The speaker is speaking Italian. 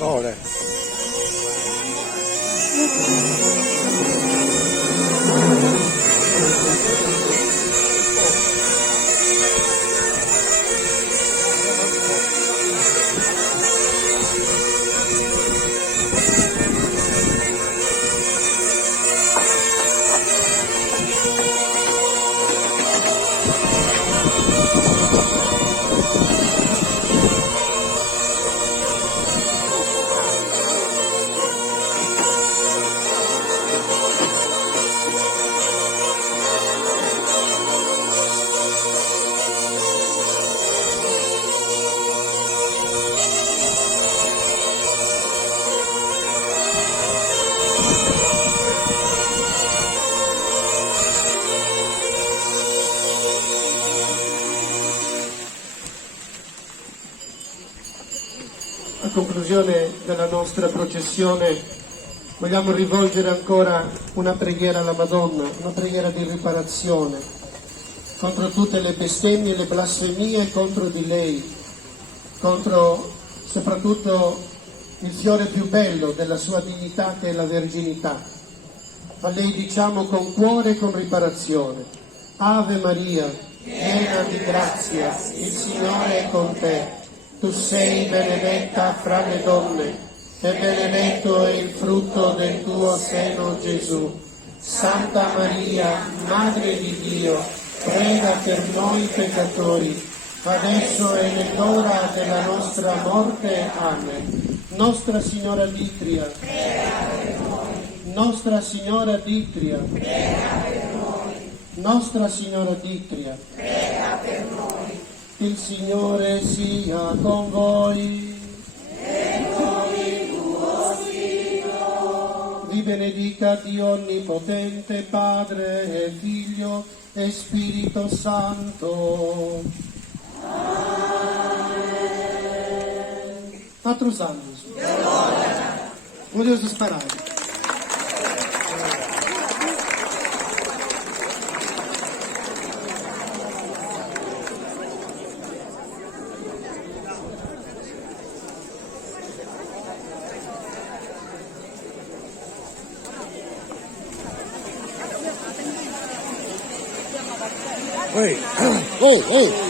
Tore. A conclusione della nostra processione vogliamo rivolgere ancora una preghiera alla Madonna, una preghiera di riparazione. contro tutte le bestemmie e le blasfemie contro di lei, contro soprattutto il fiore più bello della sua dignità che è la verginità. A lei diciamo con cuore e con riparazione: Ave Maria, piena di grazia, il Signore è con te. Tu sei benedetta fra le donne e benedetto è il frutto del tuo seno, Gesù. Santa Maria, Madre di Dio, prega per noi peccatori, adesso è nell'ora della nostra morte. Amen. Nostra Signora d'Itria, prega per noi. Nostra Signora d'Itria, prega per noi. Nostra Signora d'Itria, prega per noi. Il Signore sia con voi. E con il tuo spirito. Vi benedica Dio Onnipotente, Padre e Figlio e Spirito Santo. Patrus Angus. Voglio sparare. Ehi, ehi, ehi!